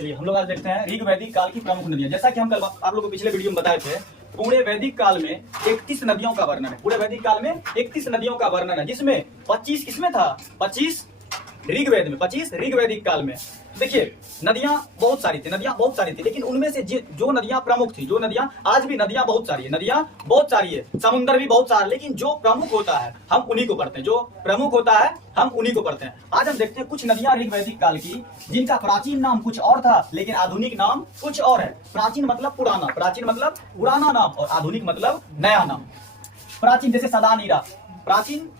चलिए हम लोग आज देखते हैं ऋग वैदिक काल की प्रमुख नदियां। जैसा कि हम कल आप लोगों को पिछले वीडियो में बताए थे, पूरे वैदिक काल में 31 नदियों का वर्णन है। पूरे वैदिक काल में 31 नदियों का वर्णन है, जिसमें 25 किसमें था? 25 ऋग्वेद में, 25 ऋग्वैदिक काल में। देखिए नदियां बहुत सारी थी, लेकिन उनमें से जो नदियां प्रमुख थी, जो नदियां आज भी नदियां बहुत सारी है, नदियां बहुत सारी है, समुद्र भी बहुत सारा, लेकिन जो प्रमुख होता है हम उन्हीं को पढ़ते हैं, जो प्रमुख होता है हम उन्हीं को पढ़ते हैं। आज हम देखते हैं कुछ नदियां ऋग्वैदिक काल की जिनका प्राचीन नाम कुछ और था, लेकिन आधुनिक नाम कुछ और है। प्राचीन मतलब पुराना नाम, और आधुनिक मतलब नया नाम। प्राचीन जैसे सदानीरा, प्राचीन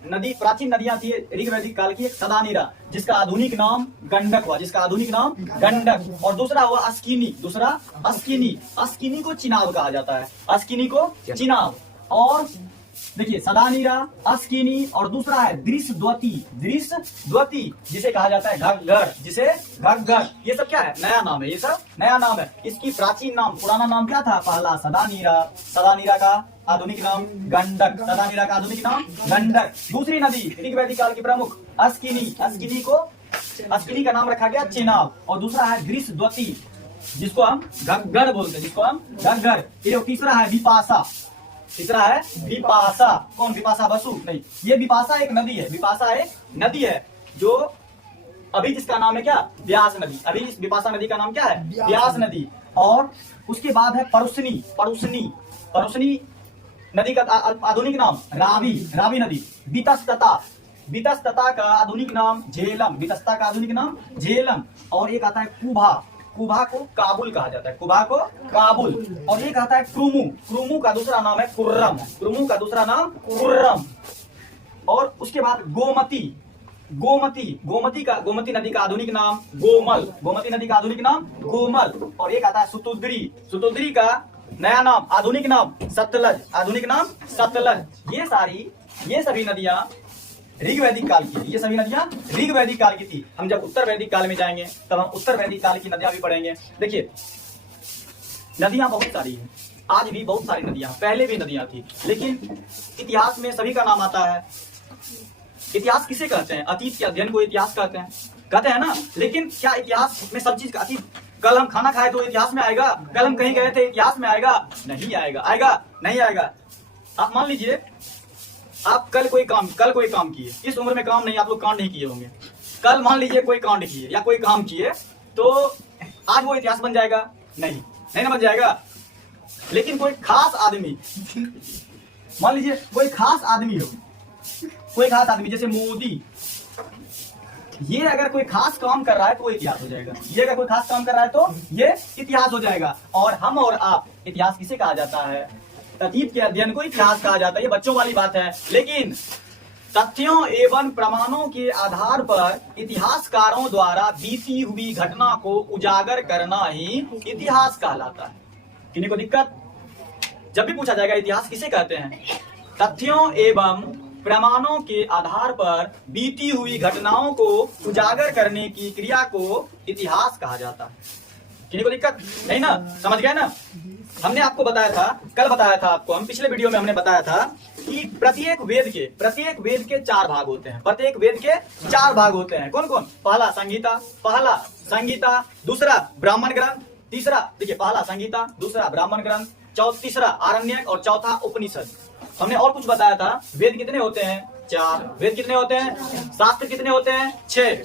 नदियां थी ऋग्वैदिक काल की। एक सदानीरा जिसका आधुनिक नाम गंडक हुआ, और दूसरा हुआ अस्किनी को चिनाब कहा जाता है, अस्किनी को चिनाब। और देखिए सदानीरा, अस्किनी, और दूसरा है दृशद्वती जिसे कहा जाता है घग्गर। ये सब क्या है? नया नाम है, ये सब नया नाम है। इसकी प्राचीन नाम, पुराना नाम क्या था? पहला सदानीरा का आधुनिक नाम गंडक। दूसरी नदी ऋग्वैदिक काल की प्रमुख अस्किनी का नाम रखा गया चिनाब, और दूसरा है दृशद्वती जिसको हम घग्गर बोलते हैं, ये तीसरा है विपाशा। कौन? विपाशा बसु नहीं, ये विपाशा एक नदी है जो अभी जिसका नाम है क्या? व्यास नदी। अभी इस विपाशा नदी का नाम क्या है? व्यास नदी। और उसके बाद है परुष्णी नदी का आधुनिक नाम रावी नदी। वितस्तता का आधुनिक नाम झेलम। और एक आता है कुभा को काबुल कहा जाता है, और एक आता है क्रुमु का दूसरा नाम है कुर्रम। और उसके बाद गोमती नदी का आधुनिक नाम गोमल। और एक आता है सुतुद्री का नया नाम, आधुनिक नाम सतलज। ये सभी नदियां ऋग्वैदिक काल की थी। हम जब उत्तर वैदिक काल में जाएंगे तब हम उत्तर वैदिक काल की नदियां भी पढ़ेंगे। देखिए नदियां बहुत सारी हैं, आज भी बहुत सारी नदियां, पहले भी नदियां थी, लेकिन इतिहास में सभी का नाम आता है। इतिहास किसे कहते हैं? अतीत के अध्ययन को इतिहास कहते हैं ना। लेकिन क्या इतिहास में सब चीज का अतीत? कल हम खाना खाए तो इतिहास में आएगा? कल हम कहीं गए थे इतिहास में आएगा? नहीं आएगा। आप मान लीजिए आप कल कोई काम किए, इस उम्र में काम नहीं, आप लोग कांड नहीं किए होंगे। कल मान लीजिए कोई कांड किए या कोई काम किए, तो आज वो इतिहास बन जाएगा? नहीं ना बन जाएगा। लेकिन कोई खास आदमी, मान लीजिए कोई खास आदमी जैसे मोदी, ये अगर कोई खास काम कर रहा है तो वो इतिहास हो जाएगा। और हम और आप, इतिहास किसे कहा जाता है? अतीत के अध्ययन को इतिहास कहा जाता है। ये बच्चों वाली बात है, लेकिन तथ्यों एवं प्रमाणों के आधार पर इतिहासकारों द्वारा बीती हुई घटना को उजागर करना ही इतिहास कहलाता है। किन्हीं को दिक्कत? जब भी पूछा जाएगा इतिहास किसे कहते हैं, तथ्यों एवं प्रमाणों के आधार पर बीती हुई घटनाओं को उजागर करने की क्रिया को इतिहास कहा जाता है। किसी को दिक्कत नहीं ना? समझ गए ना? हमने आपको बताया था, कल बताया था आपको, हम पिछले वीडियो में हमने बताया था कि प्रत्येक वेद के 4 भाग होते हैं। कौन? पहला संगीता, दूसरा ब्राह्मण ग्रंथ, तीसरा देखिए पहला संगीता, दूसरा ब्राह्मण ग्रंथ, तीसरा आरण्यक, और चौथा उपनिषद। हमने और कुछ बताया था। वेद कितने होते हैं? 4। वेद कितने होते हैं? शास्त्र कितने होते हैं? 6।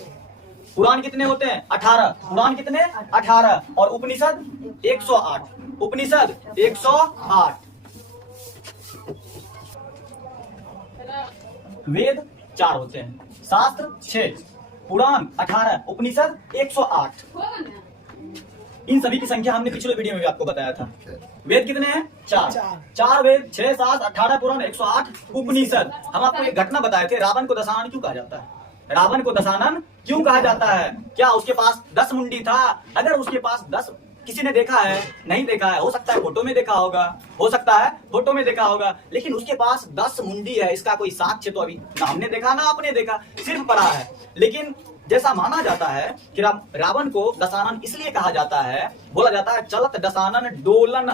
पुराण कितने होते हैं? 18। पुराण कितने? 18। और उपनिषद 108। वेद 4 होते हैं, शास्त्र 6, पुराण 18, उपनिषद 108। इन सभी की संख्या हमने पिछले वीडियो में भी आपको बताया था। वेद कितने हैं? 4 वेद, 6 शास्त्र, 18 पुराण, 108 उपनिषद। हम आपको एक घटना बताए थे, रावण को दशानन क्यों कहा जाता है? क्या उसके पास 10 मुंडी था? अगर उसके पास 10, किसी ने देखा है? नहीं देखा है। हो सकता है फोटो में देखा होगा, लेकिन उसके पास 10 मुंडी है, इसका कोई साक्ष्य तो अभी ना हमने देखा ना आपने देखा, सिर्फ पढ़ा है। लेकिन जैसा माना जाता है कि रावण को दशानन इसलिए कहा जाता है, बोला जाता है चलत दशानन डोलत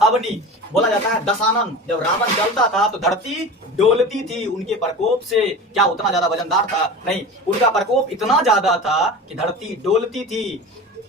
अवनी। बोला जाता है दशानन जब रावण चलता था तो धरती डोलती थी उनके प्रकोप से। क्या उतना ज्यादा वजनदार था? नहीं, उनका प्रकोप इतना ज्यादा था कि धरती डोलती थी।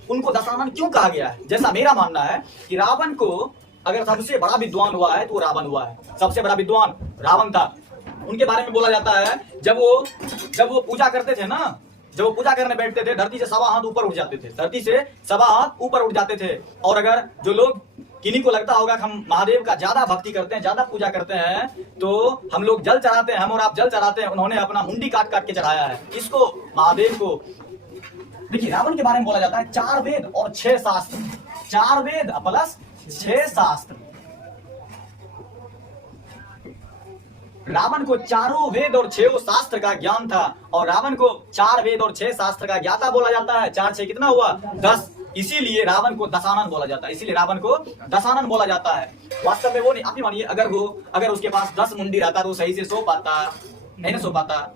उनको दशानन क्यों कहा गया है? जैसा मेरा मानना है कि रावण को अगर सबसे बड़ा विद्वान हुआ है तो रावण हुआ है। सबसे बड़ा विद्वान रावण था। उनके बारे में बोला जाता है जब वो पूजा करते थे ना, जब वो पूजा करने बैठते थे, धरती से 1.25 हाथ ऊपर उठ जाते थे, धरती से 1.25 हाथ ऊपर उठ जाते थे। और अगर जो लोग, किन्हीं को लगता होगा कि हम महादेव का ज्यादा भक्ति करते हैं, ज्यादा पूजा करते हैं, तो हम लोग जल चढ़ाते हैं, हम और आप जल चढ़ाते हैं, उन्होंने अपना मुंडी काट काट के चढ़ाया है इसको, महादेव को। देखिए रावण के बारे में बोला जाता है 4 वेद और 6 शास्त्र, 4 वेद प्लस 6 शास्त्र। रावण को 4 वेद और 6 शास्त्र का ज्ञान था, और रावण को 4 वेद और 6 शास्त्र का ज्ञाता बोला जाता है। 4 6 कितना हुआ? 10। इसीलिए रावण को दशानन बोला जाता है, इसीलिए रावण को दशानन बोला जाता है। वास्तव में वो नहीं, आप ही मानिए अगर उसके पास 10 मुंडी रहता तो सही से सो पाता? नहीं ना सो पाता।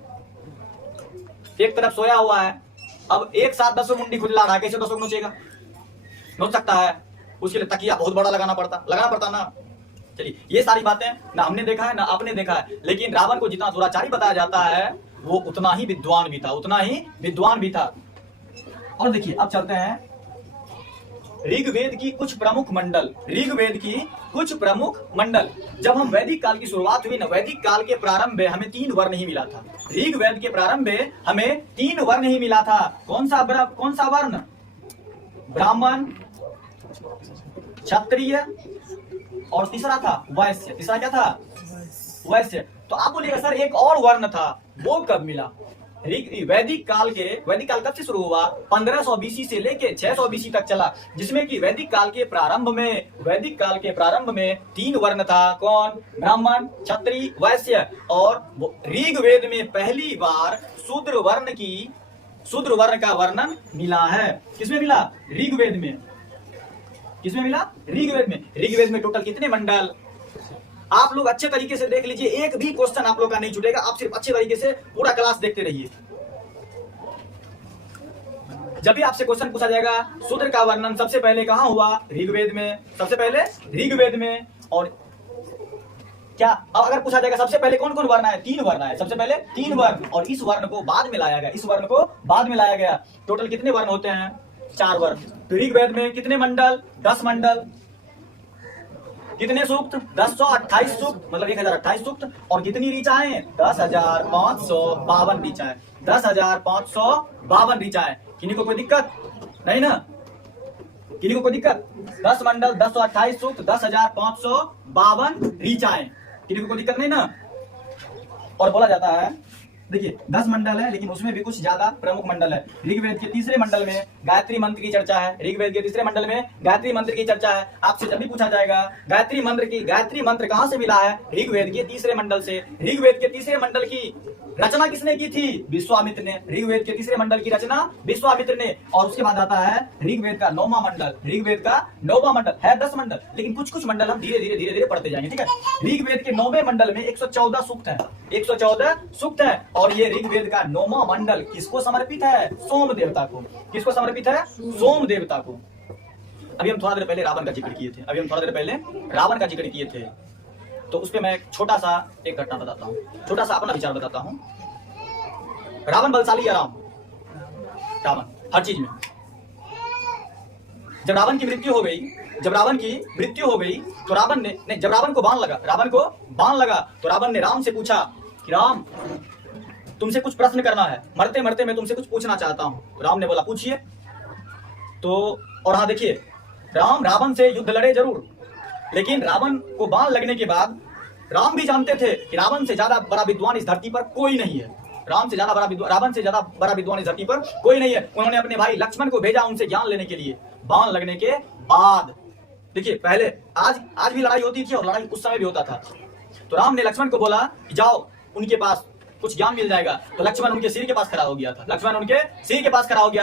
एक तरफ सोया हुआ है, अब एक साथ 10 मुंडी खुजला रहा, कैसे 10 नोचेगा? नोच सकता है? उसके लिए तकिया बहुत बड़ा लगाना पड़ता ना। चलिए, ये सारी बातें ना हमने देखा है ना आपने देखा है, लेकिन रावण को जितना दुराचारी बताया जाता है वो उतना ही विद्वान भी था, उतना ही विद्वान भी था। और देखिए अब चलते हैं ऋग्वेद की कुछ प्रमुख मंडल। ऋग्वेद की कुछ प्रमुख मंडल। जब हम वैदिक काल की शुरुआत हुई ना, वैदिक काल के प्रारंभ में हमें 3 वर्ण ही मिला था। ऋग्वेद के प्रारंभ में हमें 3 वर्ण ही मिला था। कौन सा वर्ण? ब्राह्मण, क्षत्रिय और तीसरा था वैश्य। तीसरा क्या था? वैश्य। तो आप बोलिएगा सर एक और वर्ण था, वो कब मिला? वैदिक काल कब से शुरू हुआ? 1500 बीसी से लेके 600 बीसी तक चला, जिसमें कि वैदिक काल के प्रारंभ में 3 वर्ण था। कौन? ब्राह्मण, क्षत्रिय, वैश्य। और ऋग्वेद में पहली बार शूद्र वर्ण का वर्णन मिला है। किसमें मिला? ऋग्वेद में। किसमें मिला? ऋग्वेद में। ऋग्वेद में टोटल कितने मंडल? आप लोग अच्छे तरीके से देख लीजिए, एक भी क्वेश्चन आप लोग का नहीं छूटेगा। आप सिर्फ अच्छे तरीके से पूरा क्लास देखते रहिए। जब भी आपसे क्वेश्चन पूछा जाएगा शूद्र का वर्णन सबसे पहले कहां हुआ? ऋग्वेद में। सबसे पहले ऋग्वेद में। और क्या अब अगर पूछा जाएगा सबसे पहले कौन कौन वर्ण है? 3 वर्ण है। सबसे पहले 3 वर्ण, और इस वर्ण को बाद में लाया गया। टोटल कितने वर्ण होते हैं? 4 वर्ण। तो ऋग्वेद में कितने मंडल? 10 मंडल। कितने सूक्त? 1028 सूक्त, मतलब 1028 सूक्त। और कितनी ऋचाएं? 10,552 ऋचाएं। 10,552 ऋचाएं। किन्हीं को कोई दिक्कत नहीं ना? किन्हीं को कोई दिक्कत? 10 मंडल, 1028 सूक्त, 10,552 ऋचाएं। किन्हीं को कोई दिक्कत नहीं ना? और बोला जाता है, देखिए 10 मंडल है, लेकिन उसमें भी कुछ ज्यादा प्रमुख मंडल है। ऋग्वेद के तीसरे मंडल में गायत्री मंत्र की चर्चा है। ऋग्वेद के तीसरे मंडल में गायत्री मंत्र की चर्चा है। आपसे जब भी पूछा जाएगा गायत्री मंत्र कहां से मिला है? ऋग्वेद के तीसरे मंडल से। ऋग्वेद के तीसरे मंडल की रचना किसने की थी? विश्वामित्र ने। ऋग्वेद के तीसरे मंडल की रचना विश्वामित्र ने। और उसके बाद आता है ऋग्वेद का 9वां मंडल। ऋग्वेद का 9वां मंडल है 10 मंडल, लेकिन कुछ मंडल हम धीरे धीरे पढ़ते जाएंगे, ठीक है? ऋग्वेद के 9वें मंडल में 114 सूक्त है। 114 सूक्त है। और ये ऋग्वेद का 9वां मंडल किसको समर्पित है? सोम देवता को। किसको समर्पित है? सोम देवता को। अभी हम थोड़ा देर पहले रावण का जिक्र किए थे। तो उस पे मैं छोटा सा एक घटना बताता हूँ, छोटा सा अपना विचार बताता हूँ। रावण बलशाली है, रावण हर चीज में। जब रावण की मृत्यु हो गई तो जब रावण को बाण लगा तो रावण ने राम से पूछा कि राम तुमसे कुछ प्रश्न करना है, मरते मरते मैं तुमसे कुछ पूछना चाहता हूँ। राम ने बोला पूछिए। तो और हाँ देखिए, राम रावण से युद्ध लड़े जरूर, लेकिन रावण को बाण लगने के बाद राम भी जानते थे कि रावण से ज्यादा बड़ा विद्वान इस धरती पर कोई नहीं है। रावण से ज्यादा बड़ा विद्वान इस धरती पर कोई नहीं है। उन्होंने अपने भाई लक्ष्मण को भेजा उनसे ज्ञान लेने के लिए। बाण लगने के बाद देखिए, पहले आज भी लड़ाई होती थी और लड़ाई उस समय भी होता था। तो राम ने लक्ष्मण को बोला कि जाओ उनके पास कुछ ज्ञान मिल जाएगा। तो लक्ष्मण उनके सिर के पास खड़ा हो गया था।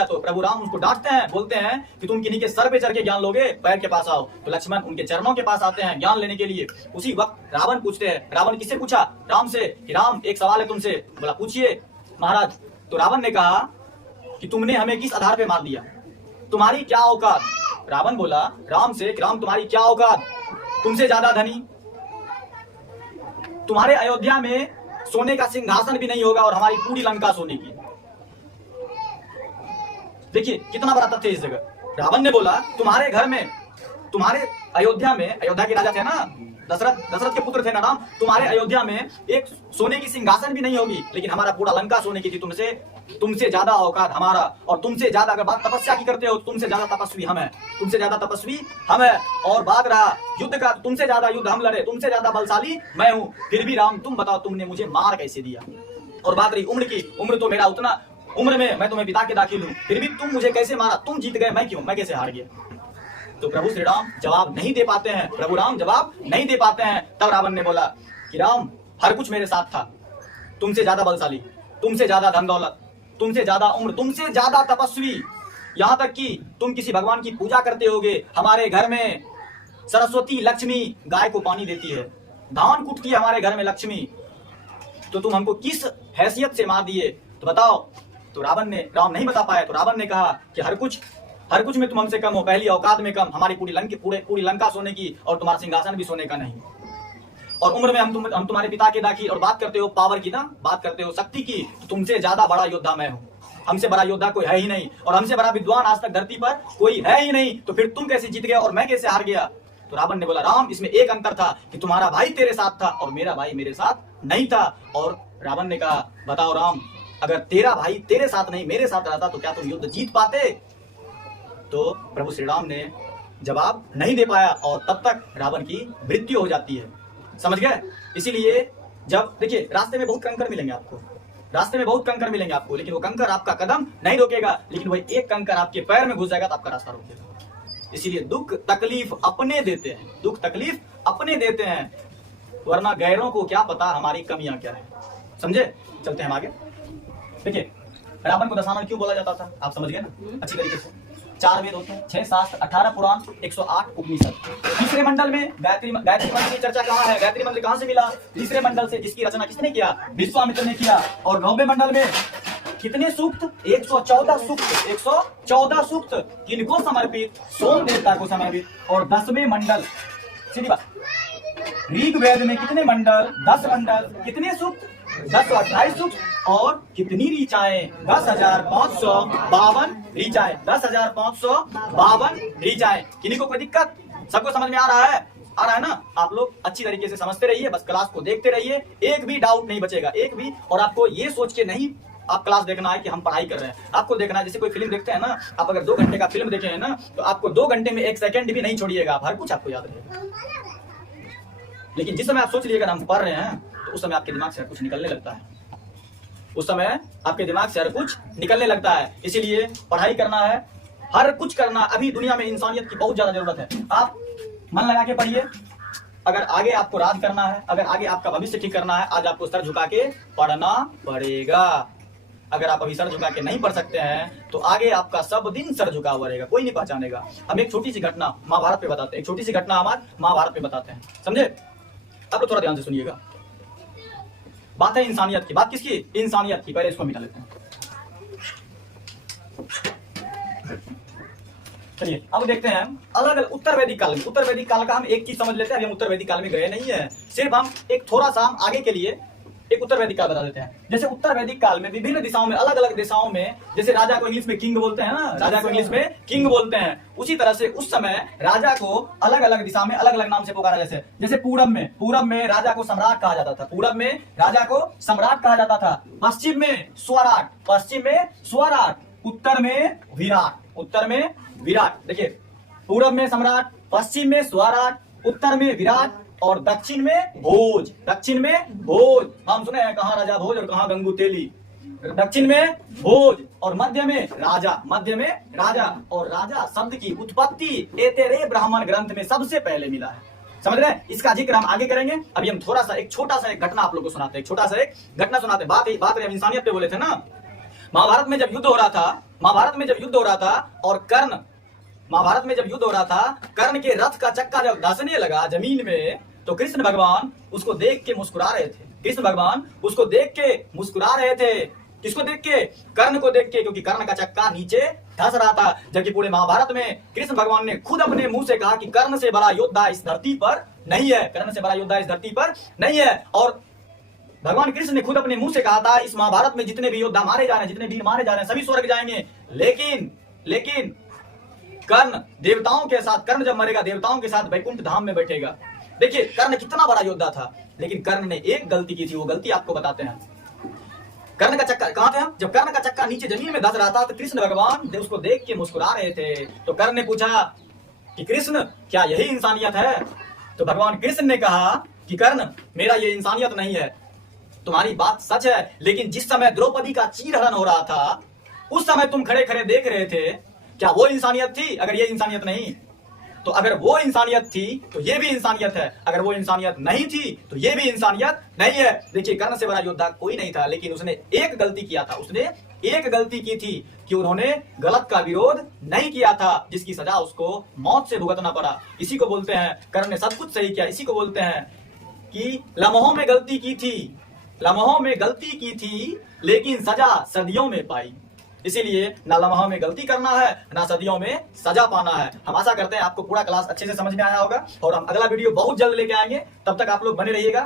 तो प्रभु राम उनको डांटते हैं, बोलते हैं कि तुम किन्हीं के सर पे चढ़ के ज्ञान लोगे, पैर के पास आओ। तो लक्ष्मण उनके चरणों के पास आते हैं ज्ञान लेने के लिए। उसी वक्त रावण पूछते हैं, रावण किससे पूछा? राम से, कि राम एक सवाल है तुमसे। बोला पूछिए महाराज। तो रावण ने कहा कि तुमने हमें किस आधार पे मार दिया? तुम्हारी क्या औकात? रावण बोला राम से, राम तुम्हारी क्या औकात? तुमसे ज्यादा धनी, तुम्हारे अयोध्या में सोने का सिंहासन भी नहीं होगा और हमारी पूरी लंका सोने की। देखिए कितना बड़ा तथ्य इस जगह। रावण ने बोला तुम्हारे घर में, तुम्हारे अयोध्या में, अयोध्या के राजा थे ना दशरथ के पुत्र थे ना राम, तुम्हारे अयोध्या में एक सोने की सिंहासन भी नहीं होगी, लेकिन हमारा पूरा लंका सोने की थी। तुमसे ज्यादा औकात हमारा, और तुमसे ज्यादा अगर बात तपस्या की करते हो तुमसे ज्यादा तपस्वी हम है, तुमसे ज्यादा तपस्वी हम है। और बात रहा युद्ध का, तुमसे ज्यादा युद्ध हम लड़े, तुमसे ज्यादा बलशाली मैं हूं, फिर भी राम तुम बताओ तुमने मुझे मार कैसे दिया। और बात रही उम्र की, उम्र तो मेरा उतना, उम्र में मैं तुम्हें पिता के दाखिल हूं, फिर भी तुम मुझे कैसे मारा, तुम जीत गए मैं क्यों, मैं कैसे हार गया। तो प्रभु श्री राम जवाब नहीं दे पाते हैं, प्रभु राम जवाब नहीं दे पाते हैं। तब रावण ने बोला कि राम हर कुछ मेरे साथ था, तुमसे ज्यादा बलशाली, तुमसे ज्यादा धन दौलत, तुमसे ज्यादा उम्र, तुमसे ज्यादा तपस्वी, यहाँ तक कि तुम किसी भगवान की पूजा करते होगे। हमारे घर में सरस्वती लक्ष्मी गाय को पानी देती है, धान कुटती है हमारे घर में लक्ष्मी, तो तुम हमको किस हैसियत से मार दिए, तो बताओ। तो रावण ने, राम नहीं बता पाया, तो रावण ने कहा कि हर कुछ में तुम हमसे कम हो, पहली औकात में कम, हमारी पूरी लंका सोने की और तुम्हारा सिंहासन भी सोने का नहीं, और उम्र में हम तुम्हारे पिता के दाखिल, और बात करते हो पावर की ना, बात करते हो शक्ति की, तो तुमसे ज्यादा बड़ा योद्धा मैं हूं, हमसे बड़ा योद्धा कोई है ही नहीं, और हमसे बड़ा विद्वान आज तक धरती पर कोई है ही नहीं, तो फिर तुम कैसे जीत गए और मैं कैसे हार गया। तो रावण ने बोला राम इसमें एक अंतर था कि तुम्हारा भाई तेरे साथ था और मेरा भाई मेरे साथ नहीं था। और रावण ने कहा बताओ राम, अगर तेरा भाई तेरे साथ नहीं मेरे साथ रहता तो क्या तुम युद्ध जीत पाते। तो प्रभु श्री राम ने जवाब नहीं दे पाया, और तब तक रावण की मृत्यु हो जाती है। समझ गए। इसीलिए जब देखिए रास्ते में बहुत कंकर मिलेंगे आपको, रास्ते में बहुत कंकर मिलेंगे आपको, लेकिन वो कंकर आपका कदम नहीं रोकेगा, लेकिन वही एक कंकर आपके पैर में घुस जाएगा तो आपका रास्ता रोकेगा। इसीलिए दुख तकलीफ अपने देते हैं, दुख तकलीफ अपने देते हैं, वरना गैरों को क्या पता हमारी कमियां क्या है। समझे। चलते हैं हम आगे। देखिए रावण को दशानन क्यों बोला जाता था, आप समझ गए ना अच्छी तरीके से। 4 वेद होते हैं, 6 शास्त्र, 18 पुराण, 108 उपनिषद। तीसरे मंडल में गायत्री मंत्र की चर्चा कहाँ है, गायत्री मंत्र कहाँ से मिला, तीसरे मंडल से, जिसकी रचना किसने किया, विश्वामित्र ने किया। और 9वें मंडल में कितने सूक्त, 114 सूक्त, 114 सूक्त किनको समर्पित, सोम देवता को समर्पित। और 10वें मंडल, सीधी बात, ऋग्वेद में कितने मंडल, 10 मंडल, कितने सूक्त, 1028 सूक्त, और कितनी ऋचाएं, 10,552 ऋचाएं, 10,552 ऋचाएं। किन्हीं को कोई दिक्कत, सबको समझ में आ रहा है, आ रहा है ना। आप लोग अच्छी तरीके से समझते रहिए, बस क्लास को देखते रहिए, एक भी डाउट नहीं बचेगा, एक भी। और आपको ये सोच के नहीं आप क्लास देखना है कि हम पढ़ाई कर रहे हैं, आपको देखना है जैसे कोई फिल्म देखते हैं ना, आप अगर 2 घंटे का फिल्म देखे हैं ना, तो आपको 2 घंटे में 1 सेकंड भी नहीं छोड़िएगा, आप हर कुछ आपको याद रहेगा। लेकिन जिस समय आप सोच लीजिएगा हम पढ़ रहे हैं, तो उस समय आपके दिमाग से हर कुछ निकलने लगता है, उस समय आपके दिमाग से हर कुछ निकलने लगता है। इसीलिए पढ़ाई करना है, हर कुछ करना। अभी दुनिया में इंसानियत की बहुत ज्यादा जरूरत है। आप मन लगा के पढ़िए, अगर आगे आपको राज करना है, अगर आगे आपका भविष्य ठीक करना है, आज आपको सर झुका के पढ़ना पड़ेगा। अगर आप अभी सर झुका के नहीं पढ़ सकते हैं तो आगे आपका सब दिन सर झुका हुआ रहेगा, कोई नहीं पहचानेगा। हम एक छोटी सी घटना महाभारत पे बताते हैं, एक छोटी सी घटना हमारे महाभारत पे बताते हैं, समझे। अब तो थोड़ा ध्यान से सुनिएगा। बात है इंसानियत की, बात किसकी, इंसानियत की। पहले इसको मिटा लेते हैं। चलिए अब देखते हैं अलग अलग उत्तर वैदिक काल में। उत्तर वैदिक काल का हम एक चीज समझ लेते हैं, अभी हम उत्तर वैदिक काल में गए नहीं है, सिर्फ हम एक थोड़ा सा हम आगे के लिए एक उत्तर वैदिक काल बता देते हैं। जैसे उत्तर वैदिक काल में विभिन्न दिशाओं में, अलग अलग दिशाओं में, जैसे राजा को इंग्लिश में किंग बोलते हैं ना, राजा को इंग्लिश में किंग बोलते हैं, उसी तरह से उस समय राजा को अलग अलग दिशा में अलग अलग नाम से पुकारा। जैसे पूरब में राजा को सम्राट कहा जाता था, पूरब में राजा को सम्राट कहा जाता था। पश्चिम में स्वराट, पश्चिम में स्वराट, उत्तर में विराट, उत्तर में विराट। देखिए पूरब में सम्राट, पश्चिम में स्वराट, उत्तर में विराट, और दक्षिण में भोज, दक्षिण में भोज। हम सुने हैं कहाँ राजा भोज और कहाँ गंगू तेली। दक्षिण में भोज और मध्य में राजा, मध्य में राजा। और राजा शब्द की उत्पत्ति एतेरे ब्राह्मण ग्रंथ में सबसे पहले मिला है, समझ रहे हैं। इसका जिक्र हम आगे करेंगे। अभी हम थोड़ा सा एक छोटा सा एक घटना आप लोग को सुनाते हैं, एक छोटा सा एक घटना सुनाते हैं। बात हम इंसानियत पे बोले थे ना। महाभारत में जब युद्ध हो रहा था, महाभारत में जब युद्ध हो रहा था और कर्ण, महाभारत में जब युद्ध हो रहा था, कर्ण के रथ का चक्का जब धंसने लगा जमीन में, तो कृष्ण भगवान उसको देख के मुस्कुरा रहे थे। कृष्ण भगवान उसको देख के मुस्कुरा रहे थे। किसको देख के, कर्ण को देख के, क्योंकि कर्ण का चक्का नीचे धंस रहा था। जबकि पूरे महाभारत में कृष्ण भगवान ने खुद अपने मुंह से कहा कि कर्ण से बड़ा योद्धा इस धरती पर नहीं है, कर्ण से बड़ा योद्धा इस धरती पर नहीं है। और भगवान कृष्ण ने खुद अपने मुंह से कहा था, इस महाभारत में जितने भी योद्धा मारे जा रहे हैं, जितने वीर मारे जा रहे हैं, सभी स्वर्ग जाएंगे, लेकिन कर्ण देवताओं के साथ, कर्ण जब मरेगा देवताओं के साथ वैकुंठ धाम में बैठेगा। देखिए कर्ण कितना बड़ा योद्धा था, लेकिन कर्ण ने एक गलती की थी, वो गलती आपको बताते हैं। कर्ण का चक्का, कहां थे हम? जब कर्ण का चक्का नीचे जमीन में धंस रहा था तो कृष्ण भगवान उसको देख के मुस्कुरा रहे थे। तो कर्ण ने पूछा कि कृष्ण क्या यही इंसानियत है? तो भगवान कृष्ण ने कहा कि कर्ण मेरा ये इंसानियत नहीं है, तुम्हारी बात सच है, लेकिन जिस समय द्रौपदी का चीरहरण हो रहा था उस समय तुम खड़े खड़े देख रहे थे, क्या वो इंसानियत थी? अगर ये इंसानियत नहीं तो अगर वो इंसानियत थी तो ये भी इंसानियत है, अगर वो इंसानियत नहीं थी तो ये भी इंसानियत नहीं है। देखिए कर्ण से बड़ा योद्धा कोई नहीं था, लेकिन उसने एक गलती किया था, उसने एक गलती की थी कि उन्होंने गलत का विरोध नहीं किया था, जिसकी सजा उसको मौत से भुगतना पड़ा। इसी को बोलते हैं कर्ण ने सब कुछ सही किया, इसी को बोलते हैं कि लम्हों में गलती की थी, लम्हों में गलती की थी, लेकिन सजा सदियों में पाई। इसीलिए ना लम्हों में गलती करना है, ना सदियों में सजा पाना है। हम आशा करते हैं आपको पूरा क्लास अच्छे से समझ में आया होगा और हम अगला वीडियो बहुत जल्द लेके आएंगे। तब तक आप लोग बने रहिएगा।